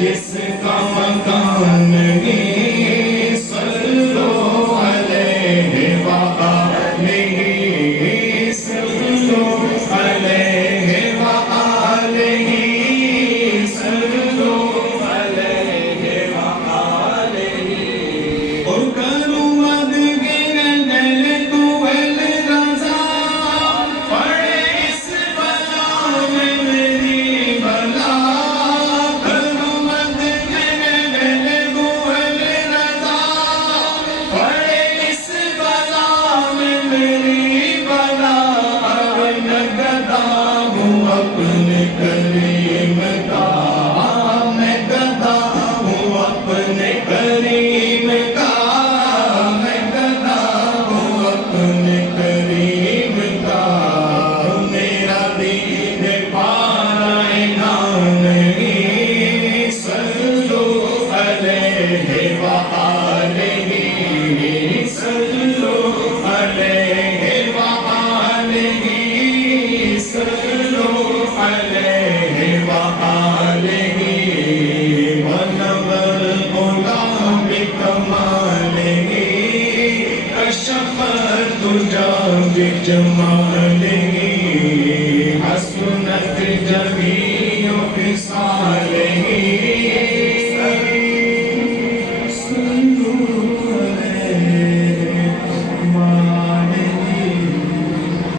جس کا مکان نہیں صلو علیہ وآلہ صلو علیہ وآلہ صلو علیہ وآلہ اور کروں مد گرن طول رضا پڑے اس بلا میں میری بلا کروں مد گرن طول رضا پڑے اس بلا میں میری بلا گدا ہوں اپنے کریم کا میں گدا ہوں اپنے کریم کا میں گدا ہوں اپنے کریم کا میرا دین پارا نہیں صلو علیہ وآلہ صلو علیہ وآلہ صلو علیہ وآلہ ونور الغلام بکمالہ کشف الدجی بجمالہ